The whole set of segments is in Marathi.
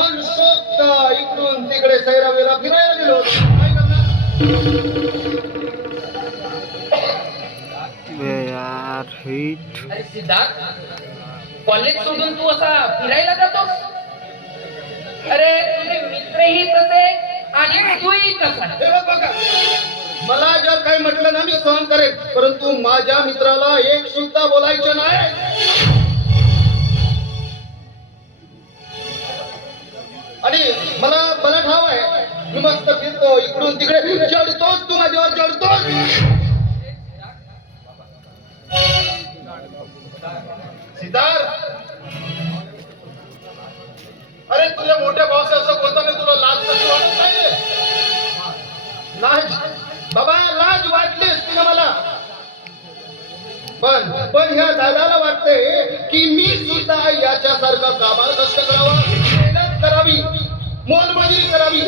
मनसोक्त इकडून तिकडे सैरावेला फिरायला गेलो. काय करणार? यार हिट. अरे सिद्धार्थ, कॉलेज सोडून तू असा फिरायला जातो? अरे तुझे मित्रही तसे आणि तूही तसा. हे बघ बघा, मला जर काही म्हटलं ना मी सहन करेन, परंतु माझ्या मित्राला एक सुद्धा बोलायचं नाही. आणि मला मला ठाव आहे, मी मस्त फिरतो इकडून तिकडे, जडतोस तू माझ्यावर, जडतोस. सिद्धार्थ, अरे तुझ्या मोठ्या भावाचे असं बोलताना तुला लाज कशी वाटत नाही? लाज बाबा, लाज वाटलीस तुला मला, पण ह्या दादाला वाटतंय की मी सुद्धा याच्यासारखा कामाला कष्ट करावा, मेहनत करावी, मोलमजुरी करावी.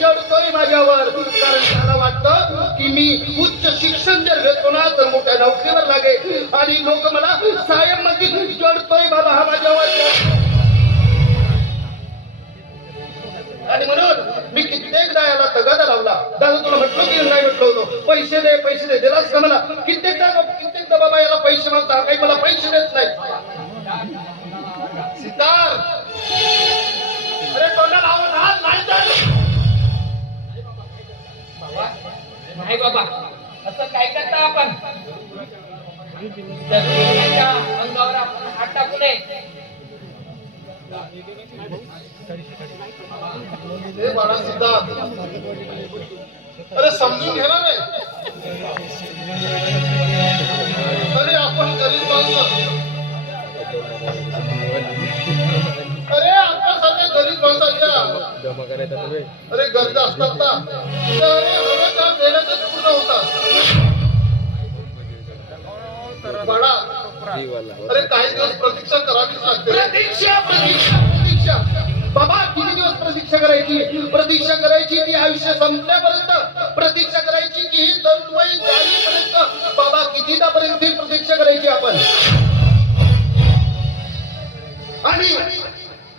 चढतोय माझ्यावर, कारण त्याला वाटतं की मी उच्च शिक्षण जर घेतो ना तर मोठ्या नोकरीवर लागेल आणि लोक मला सायम म्हणतील, चढतोय बाबा हा माझ्यावर. आणि म्हणून मी कित्येकदा याला तगादा लावला. दादा तुला म्हटलो की नाही म्हटलो होतो, पैसे दे पैसे दे, दिलास का मला? कित्येकदा बाबा याला पैसे मागता, काही मला पैसे देत नाही. सिद्धार्थ, अरे तोंडाला आवाज हात नाही जात. नाही बाबा, असं काय करता आपण? त्याच्या अंगावर आपण हात टाकू नये. हे बाळा सिद्धार्थ, अरे समजून घे ना रे. अरे आपण गरीब माणसं, अरे आपल्यासारख्या गरीब माणसाच्या अरे गरजा असतात ना, अरे हवं काम देण्यातच पूर्ण होतात. बाळा, अरे काही दिवस प्रतीक्षा करावीच लागते. प्रतीक्षा प्रतीक्षा प्रतीक्षा बाबा, किती दिवस प्रतीक्षा करायची? प्रतीक्षा करायची ती आयुष्य संपल्यापर्यंत, प्रतीक्षा करायची की ही तरुणवयी जाईपर्यंत. बाबा कितीदा पर्यंत प्रतीक्षा करायची आपण? आणि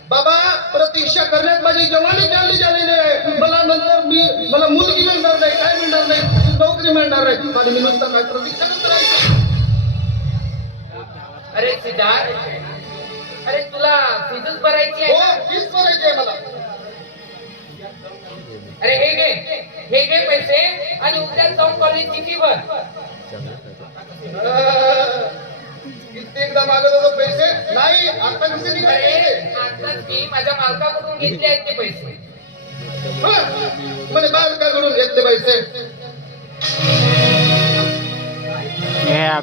बाबा प्रतीक्षा करण्यात माझी जवानी झालेली आहे. मला मुलगी मिळणार नाही, काय मिळणार नाही, नोकरी मिळणार नाही, आणि मी नुसतं काय प्रतीक्षा करत राहायची. अरे सिद्धार्थ, अरे तुला फीजच भरायची आहे? हो, फीस भरायची आहे मला. अरे हे घे पैसे आणि उद्या जाऊन कॉलेजची फी भर. कित्येकदा मागत होतो पैसे, नाही आता कसे निघाले? आताच मी माझ्या मालकाकडून घेतले आहेत ते पैसे. म्हणजे मालकाकडून घेतले पैसे? Yeah.